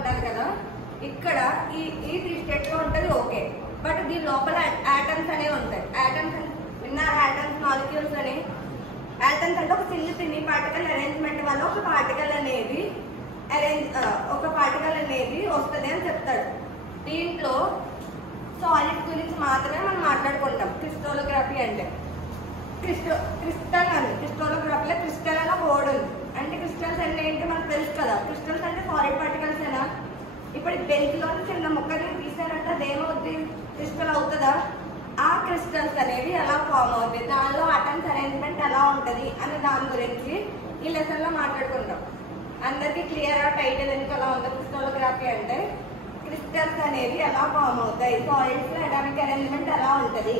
అంటారు కదా, ఇక్కడ ఈ ఈ 3 స్టేట్స్ లో ఉంటుంది ఓకే. బట్ దీని లోపల ఆటమ్స్ అనేవి ఉంటాయి. ఆటమ్స్ విన్నారు, ఆటమ్స్ మాలిక్యూల్స్ అని. ఆటమ్స్ అంటే ఒక చిన్న పార్టికల్ అరేంజ్మెంట్ వల్ల ఒక పార్టికల్ అనేది వస్తుంది అని చెప్తాడు. దీంట్లో సాలిడ్ గురించి మాత్రమే మనం మాట్లాడుకుంటాం. క్రిస్టలోగ్రఫీ అంటే క్రిస్టలోగ్రఫీలో క్రిస్టల్ అనే వర్డ్ ఉంది. అంటే క్రిస్టల్స్ అంటే ఏంటి మనకు తెలుసు కదా, క్రిస్టల్స్ అంటే సాలిడ్ పార్టికల్స్ అయినా. ఇప్పుడు బెంచ్లో చిన్న ముక్కని తీసారంటే అదేమవుతుంది, క్రిస్టల్ అవుతుందా? ఆ క్రిస్టల్స్ అనేవి ఎలా ఫామ్ అవుతాయి, దానిలో అటమ్స్ అరేంజ్మెంట్ ఎలా ఉంటుంది అనే దాని గురించి ఈ లెసన్ లో మాట్లాడుకుంటాం. అందరికీ క్లియర్ గా టైటిల్ ఎందుకు ఎలా ఉందో, క్రిస్టలోగ్రఫీ అంటే క్రిస్టల్స్ అనేవి ఎలా ఫామ్ అవుతాయి, సాలిడ్స్ లో అటామిక్ అరేంజ్మెంట్ ఎలా ఉంటుంది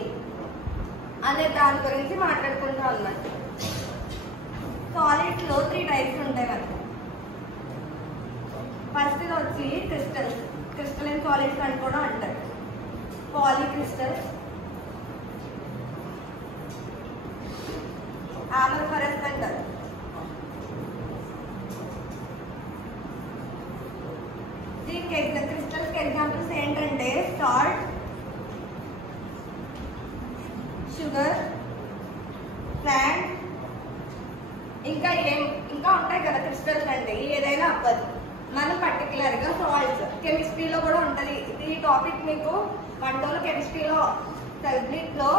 అనే దాని గురించి మాట్లాడుకుంటాం అన్నమాట. సాలిడ్స్ లో 3 టైప్స్ ఉంటాయి మనకి. ఫస్ట్ వచ్చి క్రిస్టలైన్ సాలిడ్స్ అని కూడా అంటారు. పాలీక్రిస్టల్స్, ఆమోర్ఫరస్ అంటారు. దీనికి క్రిస్టల్స్ కి ఎగ్జాంపుల్స్ ఏంటంటే సాల్ట్, షుగర్, శాండ్, ఇంకా ఉంటాయి కదా క్రిస్టల్స్ అంటే ఏదైనా అవ్వదు. మనం పర్టికులర్ గా సాల్ట్స్ కెమిస్ట్రీలో కూడా ఉంటది. ఈ టాపిక్ మీకు 1 కెమిస్ట్రీలో సబ్జెక్ట్ లో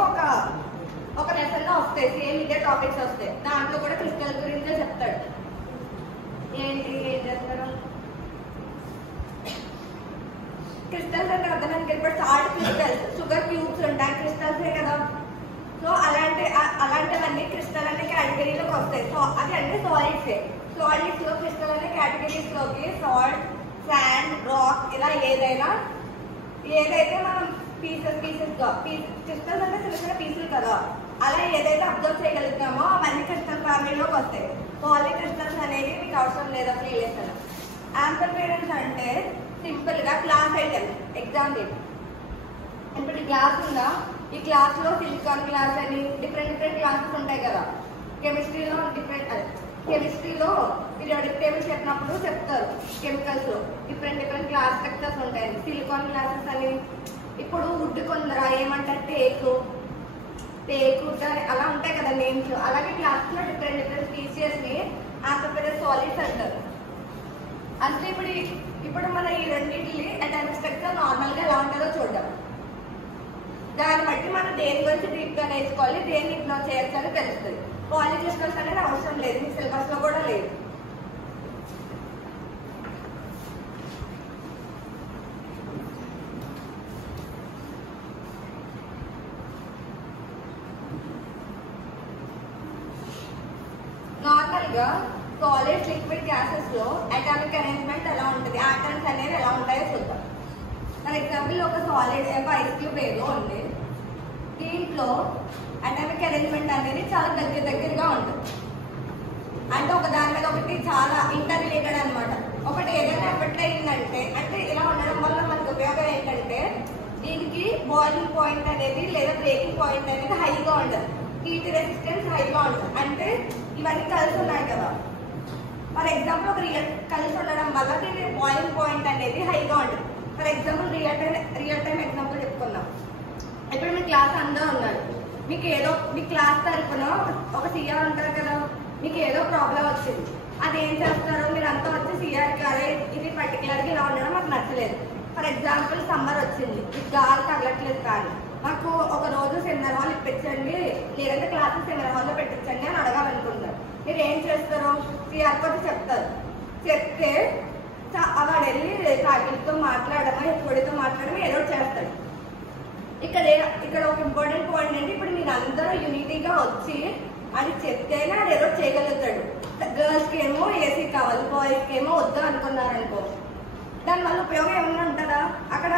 ఒక లెసన్ లో వస్తాయి. సేమ్ ఇదే టాపిక్స్ వస్తాయి. దాంట్లో కూడా క్రిస్టల్ గురించే చెప్తాడు. ఏం చేస్తారు క్రిస్టల్స్ అంటే అర్థానికి ఇప్పుడు సాల్ట్ క్రిస్టల్స్, షుగర్ క్యూబ్స్ ఉంటాయి, క్రిస్టల్సే కదా. సో అలాంటివన్నీ క్రిస్టల్ అనే కేటగిరీలోకి వస్తాయి. సో అది అంటే సాలిడ్సే. సాలిడ్స్ లో క్రిస్టల్ అనే కేటగిరీస్ లోకి సాల్ట్, శాండ్, రాక్ ఇలా ఏదైతే మనం పీసెస్ గా క్రిస్టల్స్ అంటే చిన్న చిన్న పీసులు కదా, అలా ఏదైతే అబ్జర్వ్ చేయగలుగుతామో అవన్నీ క్రిస్టల్ ఫ్యామిలీలోకి వస్తాయి. పాలీ క్రిస్టల్స్ అనేవి మీకు అవసరం లేదా ఫ్రీ లెసన్. ఆంప్లిఫైయర్స్ అంటే సింపుల్ గా క్లాస్ ఐటమ్. ఎగ్జాంపుల్ ఇప్పుడు ఈ గ్లాస్ ఉందా, ఈ క్లాస్ లో సిలికాన్ గ్లాస్ అని డిఫరెంట్ క్లాసెస్ ఉంటాయి కదా. కెమిస్ట్రీలో పీరియాడిక్ టేబుల్ చెప్పినప్పుడు చెప్తారు. కెమికల్స్ లో డిఫరెంట్ క్లాస్ స్ట్రక్చర్స్ ఉంటాయి. సిలికాన్ గ్లాసెస్ అని. ఇప్పుడు వుడ్ కొందరు ఏమంటారు, టేకు అలా ఉంటాయి కదా నేమ్స్. అలాగే క్లాస్ లో డిఫరెంట్ స్పీషియస్ ని ఆంప్లిఫైయర్ సాలిడ్స్ అంటారు. అంటే ఇప్పుడు మన ఈ రెండింటిని అటామిక్ స్ట్రక్చర్ నార్మల్ గా ఎలా ఉంటుందో చూద్దాం. దాన్ని బట్టి మనం దేని గురించి డీప్ గా నేర్చుకోవాలి, దేన్ని ఇగ్నోర్ చేయొచ్చు అని తెలుస్తుంది. పాలీక్రిస్టల్స్ అనేది అవసరం లేదు, మీ సిలబస్ లో కూడా లేదు. నార్మల్ గా సాలిడ్, లిక్విడ్, గ్యాసెస్ లో అటామిక్ అరేంజ్మెంట్ ఎలా ఉంటుంది, ఆటమ్స్ అనేవి ఎలా ఉంటాయో చూద్దాం. ఫర్ ఎగ్జాంపుల్ ఒక సాలిడ్ ఐస్ క్యూబ్ ఏదో ఉంది. దీంట్లో అటామిక్ అరేంజ్మెంట్ అనేది చాలా దగ్గరగా ఉంటుంది. అంటే ఒక దాని మీద ఒకటి చాలా ఇంటర్ రిలేటెడ్ అనమాట. ఒకటి ఏదైనా ఎఫెక్ట్ అయిందంటే, అంటే ఇలా ఉండడం వల్ల మనకు ఉపయోగం ఏంటంటే దీనికి బాయిలింగ్ పాయింట్ అనేది లేదా బ్రేకింగ్ పాయింట్ అనేది హైగా ఉంటుంది, హీట్ రెసిస్టెన్స్ హైగా ఉంటుంది. అంటే ఇవన్నీ కలిసి ఉన్నాయి కదా. ఫర్ ఎగ్జాంపుల్ ఒక కలిసి ఉండడం వల్ల దీని బాయిలింగ్ పాయింట్ అనేది హైగా ఉంటుంది. For example real time example చెప్పుకుందాం. ఇప్పుడు మీ క్లాస్ అందరూ ఉన్నారు, మీ క్లాస్ తరఫున ఒక సిఆర్ ఉంటారు కదా, మీకు ఏదో ప్రాబ్లం వచ్చింది. అది ఏం చేస్తారు, మీరు అంతా వచ్చి సిఆర్కి అరే ఇది పర్టికులర్గా ఇలా ఉండడం మాకు నచ్చలేదు. ఫర్ ఎగ్జాంపుల్ సమ్మర్ వచ్చింది, మీకు గాలి తగలట్లేదు, కానీ మాకు ఒక రోజు సెమినార్ హాల్ ఇప్పించండి, లేదంటే క్లాసెస్ సెమినార్ హాల్లో పెట్టించండి అని అడగాలనుకుంటారు. మీరు ఏం చేస్తారు, సిఆర్కి వచ్చి చెప్తారు. చెప్తే వాడు వెళ్ళి ఫ్యాకల్టీతో మాట్లాడమో హెచ్ఓడితో మాట్లాడమో ఏదో చేస్తాడు. ఇక్కడ ఒక ఇంపార్టెంట్ పాయింట్ ఏంటి, ఇప్పుడు మీరు అందరూ యూనిటీగా వచ్చి అది చెప్తేనే అది ఏదో చేయగలుగుతాడు. గర్ల్స్కి ఏమో ఏసీ కావాలి, బాయ్స్కి ఏమో వద్దు అనుకున్నారనుకో, దానివల్ల ఉపయోగం ఏమైనా ఉంటుందా? అక్కడ